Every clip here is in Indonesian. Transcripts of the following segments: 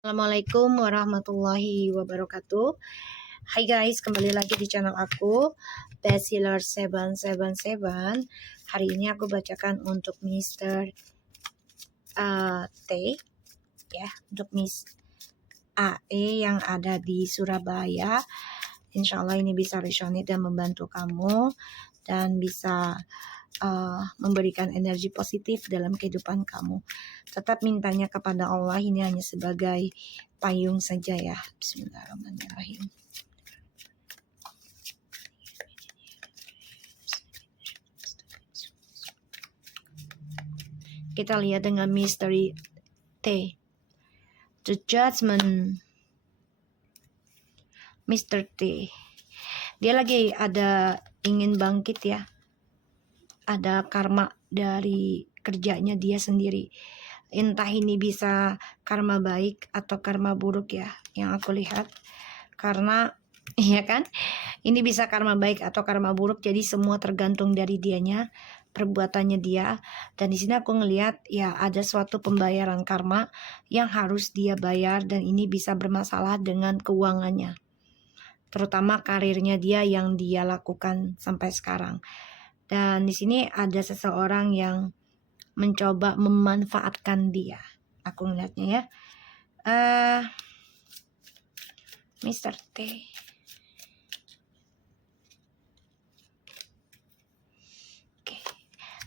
Assalamualaikum warahmatullahi wabarakatuh. Hai guys, kembali lagi di channel aku Bestseller 777. Hari ini aku bacakan untuk Mr. T ya, untuk Miss AE yang ada di Surabaya. Insya Allah ini bisa resonate dan membantu kamu dan bisa memberikan energi positif dalam kehidupan kamu. Tetap mintanya kepada Allah, ini hanya sebagai payung saja ya. Bismillahirrahmanirrahim. Kita lihat dengan misteri T. The Judgment. Mr. T. Dia lagi ada ingin bangkit ya. Ada karma dari kerjanya dia sendiri. Entah ini bisa karma baik atau karma buruk ya, yang aku lihat. Karena ya kan, ini bisa karma baik atau karma buruk, jadi semua tergantung dari dianya, perbuatannya dia. Dan di sini aku ngelihat ya ada suatu pembayaran karma yang harus dia bayar, dan ini bisa bermasalah dengan keuangannya, terutama karirnya dia yang dia lakukan sampai sekarang. Dan di sini ada seseorang yang mencoba memanfaatkan dia. Aku ngeliatnya ya. Mr. T. Oke.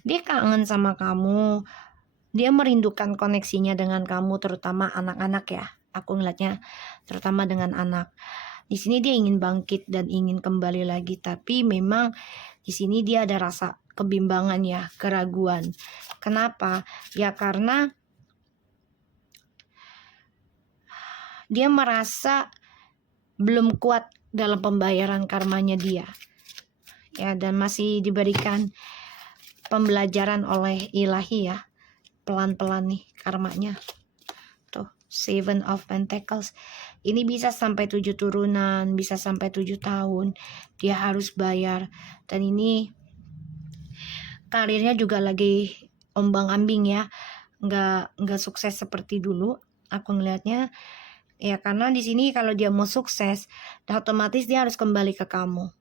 Dia kangen sama kamu. Dia merindukan koneksinya dengan kamu, terutama anak-anak ya. Aku ngeliatnya terutama dengan anak. Di sini dia ingin bangkit dan ingin kembali lagi, tapi memang di sini dia ada rasa kebimbangan ya, keraguan. Kenapa? Ya karena dia merasa belum kuat dalam pembayaran karmanya dia. Ya, dan masih diberikan pembelajaran oleh ilahi ya. Pelan-pelan nih karmanya. Tuh, Seven of Pentacles. Ini bisa sampai 7 turunan, bisa sampai 7 tahun. Dia harus bayar. Dan ini karirnya juga lagi ombang-ambing ya. Nggak sukses seperti dulu. Aku ngelihatnya ya, karena di sini kalau dia mau sukses, otomatis dia harus kembali ke kamu.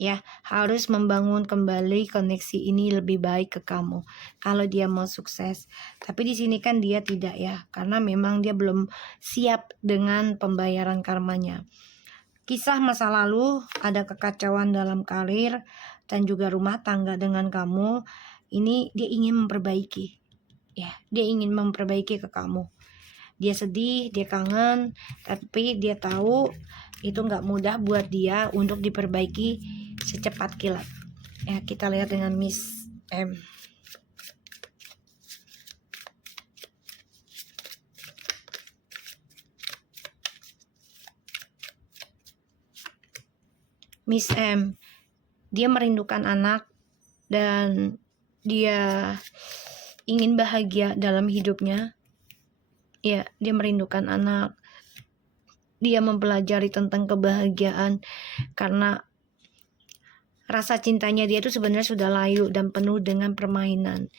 Ya, harus membangun kembali koneksi ini lebih baik ke kamu kalau dia mau sukses. Tapi di sini kan dia tidak ya, karena memang dia belum siap dengan pembayaran karmanya. Kisah masa lalu, ada kekacauan dalam karir dan juga rumah tangga dengan kamu. Ini dia ingin memperbaiki. Ya, dia ingin memperbaiki ke kamu. Dia sedih, dia kangen, tapi dia tahu itu nggak mudah buat dia untuk diperbaiki secepat kilat. Ya, kita lihat dengan Miss M. Miss M, dia merindukan anak dan dia ingin bahagia dalam hidupnya. Ya, dia merindukan anak. Dia mempelajari tentang kebahagiaan karena rasa cintanya dia itu sebenarnya sudah layu dan penuh dengan permainan.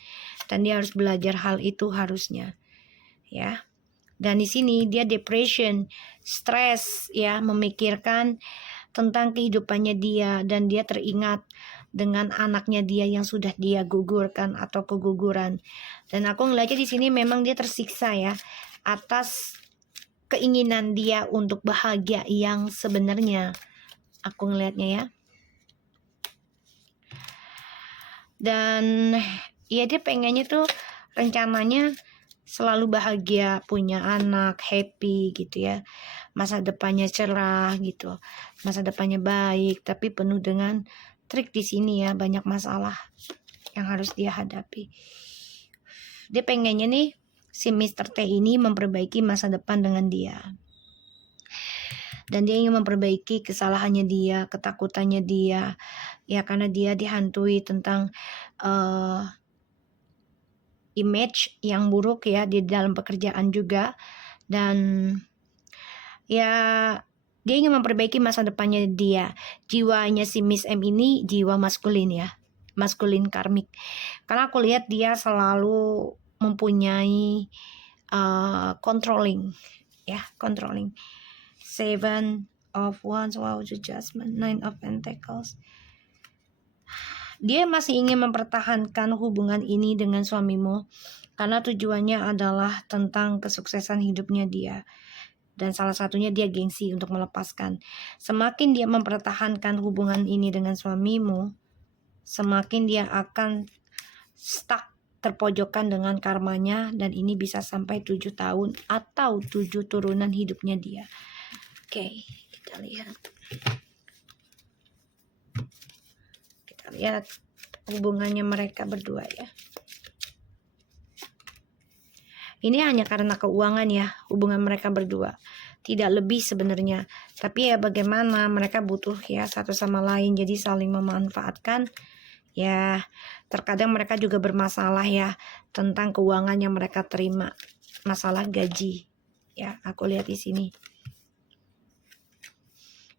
Dan dia harus belajar hal itu harusnya. Ya. Dan di sini dia depression, stres ya, memikirkan tentang kehidupannya dia, dan dia teringat dengan anaknya dia yang sudah dia gugurkan atau keguguran. Dan aku ngeliatnya di sini memang dia tersiksa ya atas keinginan dia untuk bahagia yang sebenarnya. Aku ngelihatnya ya. Dan ya dia pengennya tuh rencananya selalu bahagia, punya anak, happy gitu ya. Masa depannya cerah gitu. Masa depannya baik, tapi penuh dengan trik di sini ya, banyak masalah yang harus dia hadapi. Dia pengennya nih si Mr. T ini memperbaiki masa depan dengan dia. Dan dia ingin memperbaiki kesalahannya dia, ketakutannya dia. Ya karena dia dihantui tentang image yang buruk ya di dalam pekerjaan juga. Dan ya dia ingin memperbaiki masa depannya dia. Jiwanya si Miss M ini jiwa maskulin ya, maskulin karmik. Karena aku lihat dia selalu mempunyai controlling ya, controlling. Seven of Wands, wow, Judgment, Nine of Pentacles. Dia masih ingin mempertahankan hubungan ini dengan suamimu karena tujuannya adalah tentang kesuksesan hidupnya dia. Dan salah satunya dia gengsi untuk melepaskan. Semakin dia mempertahankan hubungan ini dengan suamimu, semakin dia akan stuck, terpojokkan dengan karmanya, dan ini bisa sampai 7 tahun atau 7 turunan hidupnya dia. Oke, kita lihat. Kita lihat hubungannya mereka berdua ya. Ini hanya karena keuangan ya, hubungan mereka berdua. Tidak lebih sebenarnya. Tapi ya bagaimana, mereka butuh ya satu sama lain, jadi saling memanfaatkan. Ya, terkadang mereka juga bermasalah ya tentang keuangan yang mereka terima, masalah gaji. Ya, aku lihat di sini.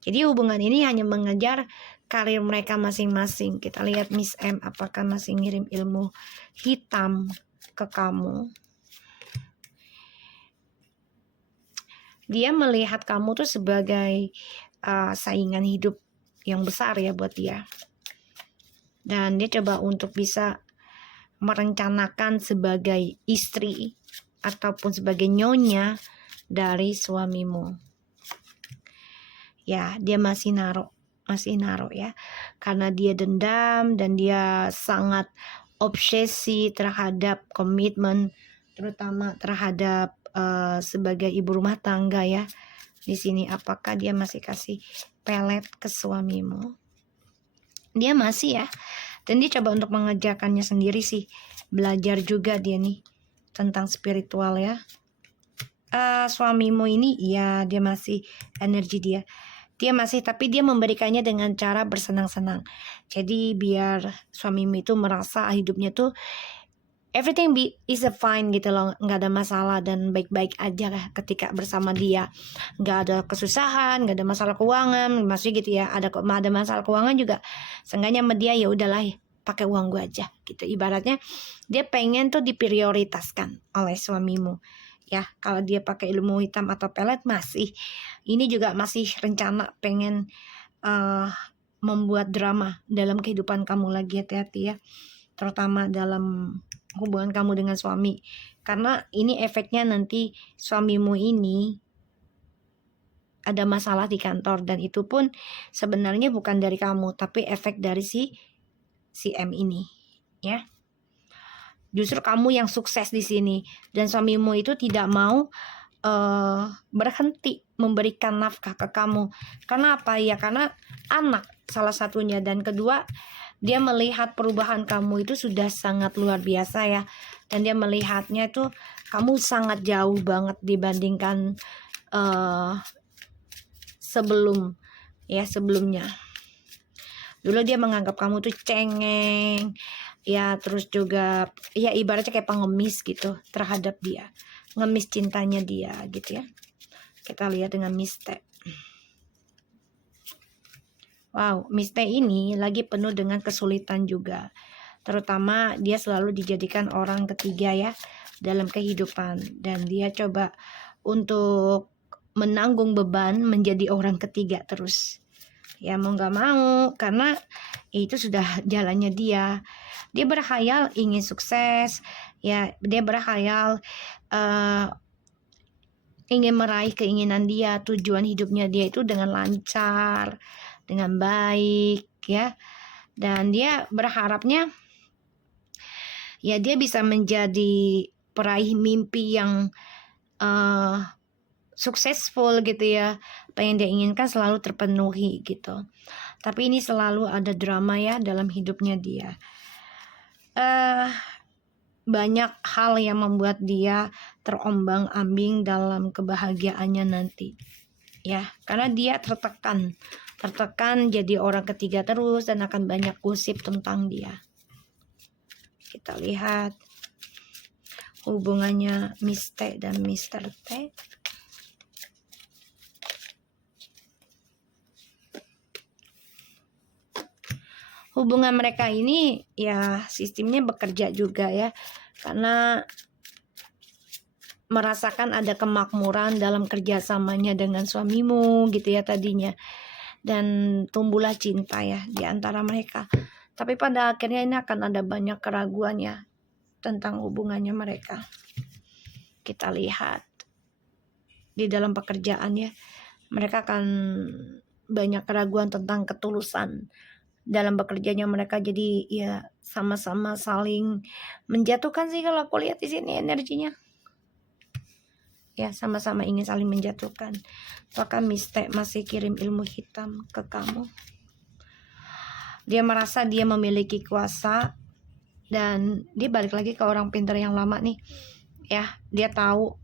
Jadi hubungan ini hanya mengejar karir mereka masing-masing. Kita lihat Miss M apakah masih ngirim ilmu hitam ke kamu. Dia melihat kamu tuh sebagai saingan hidup yang besar ya buat dia. Dan dia coba untuk bisa merencanakan sebagai istri ataupun sebagai nyonya dari suamimu. Ya, dia masih naruh ya. Karena dia dendam dan dia sangat obsesi terhadap komitmen, terutama terhadap sebagai ibu rumah tangga ya. Di sini apakah dia masih kasih pelet ke suamimu? Dia masih ya. Dan dia coba untuk mengerjakannya sendiri sih. Belajar juga dia nih tentang spiritual ya. Suamimu ini ya, dia masih energi dia masih, tapi dia memberikannya dengan cara bersenang-senang. Jadi biar suamimu itu merasa hidupnya tuh everything is fine gitu loh, nggak ada masalah dan baik-baik aja lah ketika bersama dia. Nggak ada kesusahan, nggak ada masalah keuangan, maksudnya gitu ya. Ada masalah keuangan juga, seenggaknya sama dia ya udahlah, pakai uang gue aja gitu. Ibaratnya dia pengen tuh diprioritaskan oleh suamimu. Ya, kalau dia pakai ilmu hitam atau pelet masih, ini juga masih rencana pengen membuat drama dalam kehidupan kamu lagi. Hati-hati ya, terutama dalam hubungan kamu dengan suami, karena ini efeknya nanti suamimu ini ada masalah di kantor, dan itu pun sebenarnya bukan dari kamu tapi efek dari si M ini ya. Justru kamu yang sukses di sini dan suamimu itu tidak mau berhenti memberikan nafkah ke kamu. Karena apa ya? Karena anak salah satunya, dan kedua dia melihat perubahan kamu itu sudah sangat luar biasa ya. Dan dia melihatnya itu kamu sangat jauh banget dibandingkan sebelumnya. Dulu dia menganggap kamu tuh cengeng ya, terus juga ya ibaratnya kayak pengemis gitu terhadap dia, ngemis cintanya dia gitu ya. Kita lihat dengan Miss T. Wow, Miss T ini lagi penuh dengan kesulitan juga. Terutama dia selalu dijadikan orang ketiga ya dalam kehidupan, dan dia coba untuk menanggung beban menjadi orang ketiga terus. Ya mau gak mau, karena itu sudah jalannya dia. Dia berkhayal ingin sukses, ya dia berkhayal ingin meraih keinginan dia, tujuan hidupnya dia itu dengan lancar, dengan baik ya. Dan dia berharapnya ya dia bisa menjadi peraih mimpi yang successful gitu ya. Apa yang dia inginkan selalu terpenuhi gitu. Tapi ini selalu ada drama ya dalam hidupnya dia. Banyak hal yang membuat dia terombang-ambing dalam kebahagiaannya nanti ya, karena dia tertekan jadi orang ketiga terus, dan akan banyak gosip tentang dia. Kita lihat hubungannya Miss T dan Mr. T. Hubungan mereka ini ya sistemnya bekerja juga ya, karena merasakan ada kemakmuran dalam kerjasamanya dengan suamimu gitu ya tadinya, dan tumbuhlah cinta ya di antara mereka. Tapi pada akhirnya ini akan ada banyak keraguan ya tentang hubungannya mereka. Kita lihat di dalam pekerjaan ya, mereka akan banyak keraguan tentang ketulusan dalam bekerjanya mereka. Jadi ya sama-sama saling menjatuhkan sih kalau aku lihat di sini energinya. Ya sama-sama ingin saling menjatuhkan. Apakah Miste masih kirim ilmu hitam ke kamu? Dia merasa dia memiliki kuasa, dan dia balik lagi ke orang pintar yang lama nih. Ya, dia tahu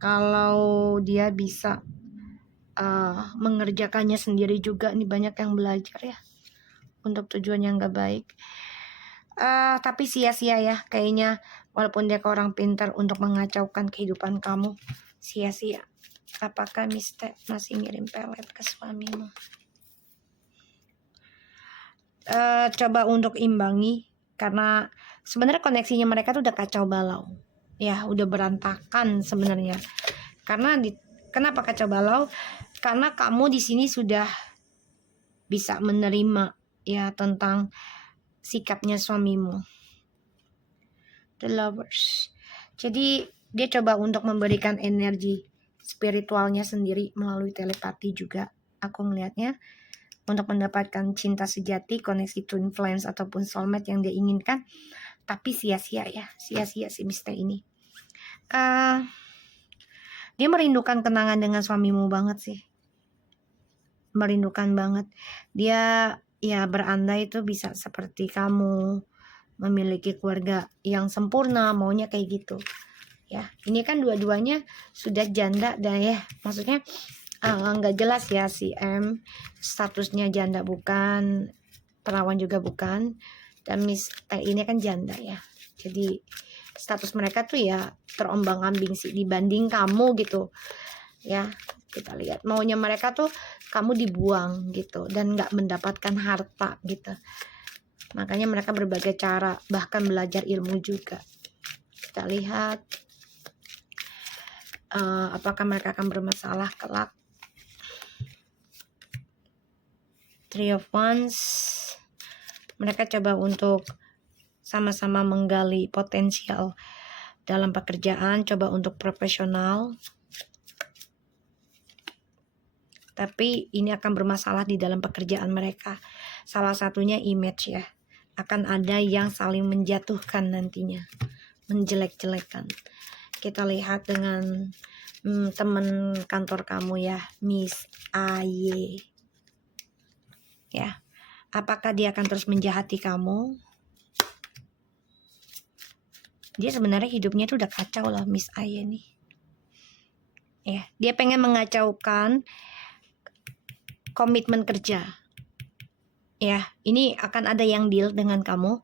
kalau dia bisa mengerjakannya sendiri juga. Nih banyak yang belajar ya untuk tujuan yang gak baik. Tapi sia-sia ya kayaknya, walaupun dia ke orang pintar untuk mengacaukan kehidupan kamu, sia-sia. Apakah Miste masih ngirim pelet ke suamimu? Coba untuk imbangi, karena sebenarnya koneksinya mereka tuh udah kacau balau ya, udah berantakan sebenarnya. Kenapa kacau balau? Karena kamu di sini sudah bisa menerima ya tentang sikapnya suamimu. The Lovers. Jadi dia coba untuk memberikan energi spiritualnya sendiri melalui telepati juga, aku melihatnya, untuk mendapatkan cinta sejati, koneksi twin flames ataupun soulmate yang dia inginkan. Tapi sia-sia ya, sia-sia si Miste ini. Dia merindukan kenangan dengan suamimu banget sih, merindukan banget. Dia ya berandai itu bisa seperti kamu, memiliki keluarga yang sempurna, maunya kayak gitu ya. Ini kan dua-duanya sudah janda dan ya, maksudnya nggak jelas ya si M statusnya, janda bukan, perawan juga bukan, dan Miss T ini kan janda ya. Jadi status mereka tuh ya terombang-ambing sih dibanding kamu gitu ya. Kita lihat maunya mereka tuh kamu dibuang gitu dan nggak mendapatkan harta gitu. Makanya mereka berbagai cara, bahkan belajar ilmu juga. Kita lihat apakah mereka akan bermasalah kelak. Three of Wands. Mereka coba untuk sama-sama menggali potensial dalam pekerjaan, coba untuk profesional. Tapi ini akan bermasalah di dalam pekerjaan mereka. Salah satunya image ya. Akan ada yang saling menjatuhkan nantinya, menjelek-jelekan. Kita lihat dengan teman kantor kamu ya, Miss Aye. Ya, apakah dia akan terus menjahati kamu? Dia sebenarnya hidupnya tuh udah kacau lah Miss Aye nih. Ya, dia pengen mengacaukan komitmen kerja. Ya, ini akan ada yang deal dengan kamu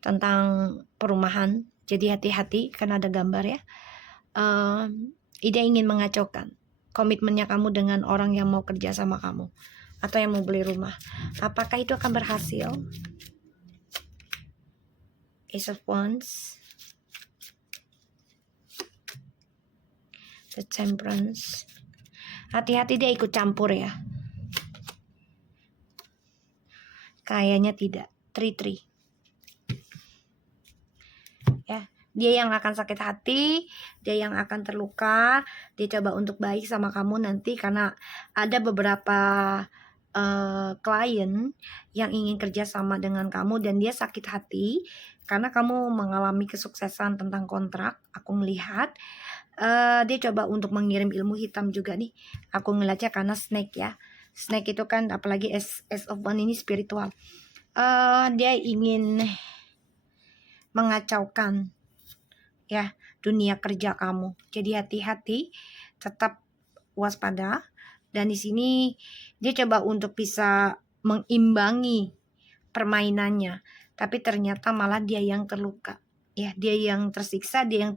tentang perumahan. Jadi hati-hati karena ada gambar ya. Dia ingin mengacaukan komitmennya kamu dengan orang yang mau kerja sama kamu atau yang mau beli rumah. Apakah itu akan berhasil? Ace of Wands, The Temperance. Hati-hati dia ikut campur ya. Kayaknya tidak. 3-3. Ya, dia yang akan sakit hati, dia yang akan terluka. Dia coba untuk baik sama kamu nanti karena ada beberapa klien yang ingin kerja sama dengan kamu dan dia sakit hati karena kamu mengalami kesuksesan tentang kontrak. Aku melihat dia coba untuk mengirim ilmu hitam juga nih. Aku ngeliatnya karena snake ya. Snake itu kan apalagi Ace of Wands ini spiritual. Dia ingin mengacaukan ya dunia kerja kamu. Jadi hati-hati, tetap waspada. Dan di sini dia coba untuk bisa mengimbangi permainannya, tapi ternyata malah dia yang terluka. Ya, dia yang tersiksa, dia yang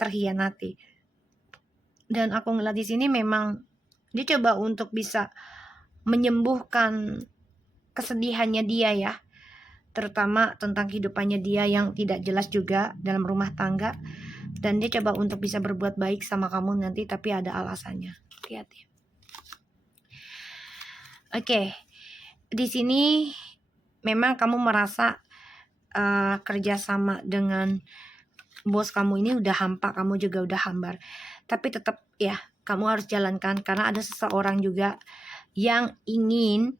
terhianati. Dan aku ngeliat di sini memang dia coba untuk bisa menyembuhkan kesedihannya dia ya, terutama tentang kehidupannya dia yang tidak jelas juga dalam rumah tangga. dan dia coba untuk bisa berbuat baik sama kamu nanti, tapi ada alasannya. Hati-hati. Oke, di sini memang kamu merasa kerjasama dengan bos kamu ini udah hampa, kamu juga udah hambar. Tapi tetap ya, kamu harus jalankan karena ada seseorang juga yang ingin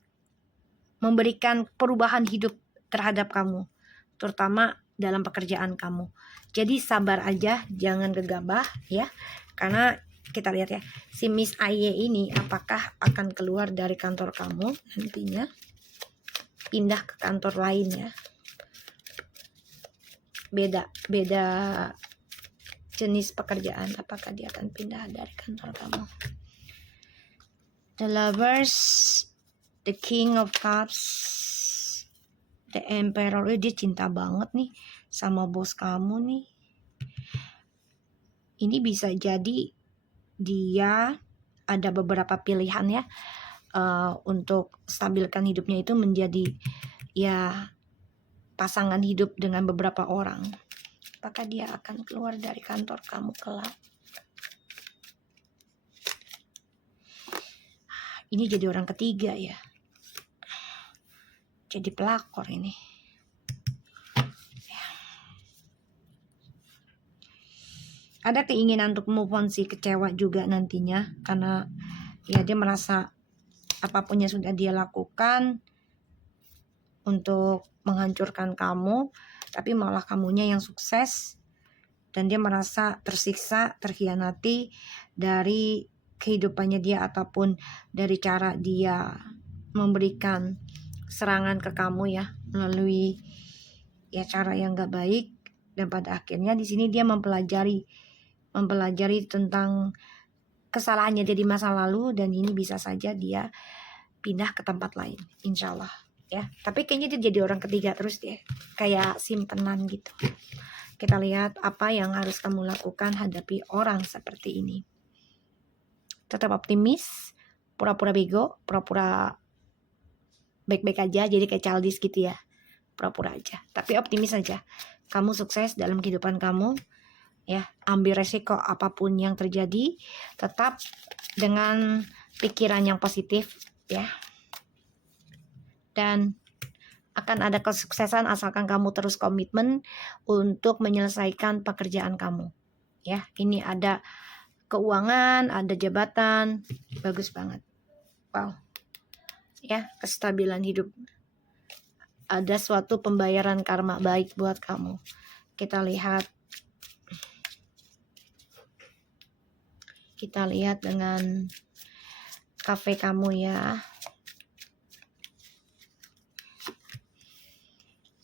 memberikan perubahan hidup terhadap kamu, terutama dalam pekerjaan kamu. Jadi sabar aja, jangan gegabah ya. Karena kita lihat ya, si Miss Aye ini apakah akan keluar dari kantor kamu nantinya, pindah ke kantor lain ya. Beda jenis pekerjaan, apakah dia akan pindah dari kantor kamu. The Lovers, the King of Cups, the Emperor. Dia cinta banget nih sama bos kamu nih. Ini bisa jadi dia ada beberapa pilihan ya, untuk stabilkan hidupnya itu menjadi ya pasangan hidup dengan beberapa orang. Apakah dia akan keluar dari kantor kamu kelak? Ini jadi orang ketiga ya. Jadi pelakor ini. Ya. Ada keinginan untuk move on, si kecewa juga nantinya. Karena ya dia merasa apapun yang sudah dia lakukan untuk menghancurkan kamu, tapi malah kamunya yang sukses, dan dia merasa tersiksa, terkhianati dari kehidupannya dia ataupun dari cara dia memberikan serangan ke kamu ya, melalui ya cara yang gak baik. Dan pada akhirnya di sini dia mempelajari tentang kesalahannya dia di masa lalu, dan ini bisa saja dia pindah ke tempat lain, insya Allah ya. Tapi kayaknya dia jadi orang ketiga terus deh, kayak simpenan gitu. Kita lihat apa yang harus kamu lakukan hadapi orang seperti ini. Tetap optimis, pura-pura bego, pura-pura baik-baik aja, jadi kayak childish gitu ya, pura-pura aja. Tapi optimis aja, kamu sukses dalam kehidupan kamu ya. Ambil resiko apapun yang terjadi, tetap dengan pikiran yang positif ya. Dan akan ada kesuksesan asalkan kamu terus komitmen untuk menyelesaikan pekerjaan kamu ya. Ini ada keuangan, ada jabatan, bagus banget. Wow ya, kestabilan hidup, ada suatu pembayaran karma baik buat kamu. Kita lihat dengan kafe kamu ya.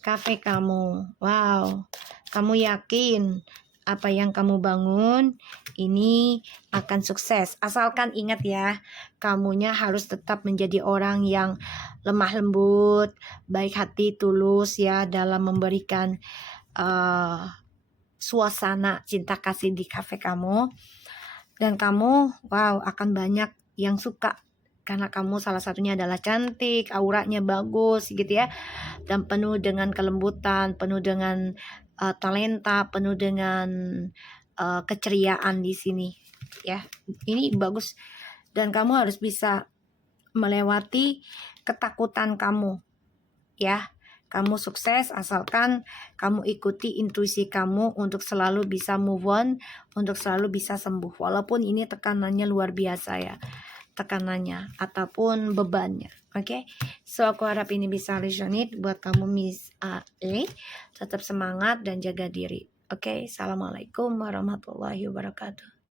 Kafe kamu, wow, kamu yakin apa yang kamu bangun ini akan sukses. Asalkan ingat ya, kamunya harus tetap menjadi orang yang lemah lembut, baik hati, tulus ya dalam memberikan suasana cinta kasih di kafe kamu. Dan kamu wow akan banyak yang suka, karena kamu salah satunya adalah cantik, auranya bagus gitu ya, dan penuh dengan kelembutan, penuh dengan talenta, penuh dengan keceriaan di sini ya. Ini bagus, dan kamu harus bisa melewati ketakutan kamu ya. Kamu sukses asalkan kamu ikuti intuisi kamu untuk selalu bisa move on, untuk selalu bisa sembuh. Walaupun ini tekanannya luar biasa ya, tekanannya ataupun bebannya. Oke, so aku harap ini bisa resonate buat kamu Miss A. Tetap semangat dan jaga diri. Oke, assalamualaikum warahmatullahi wabarakatuh.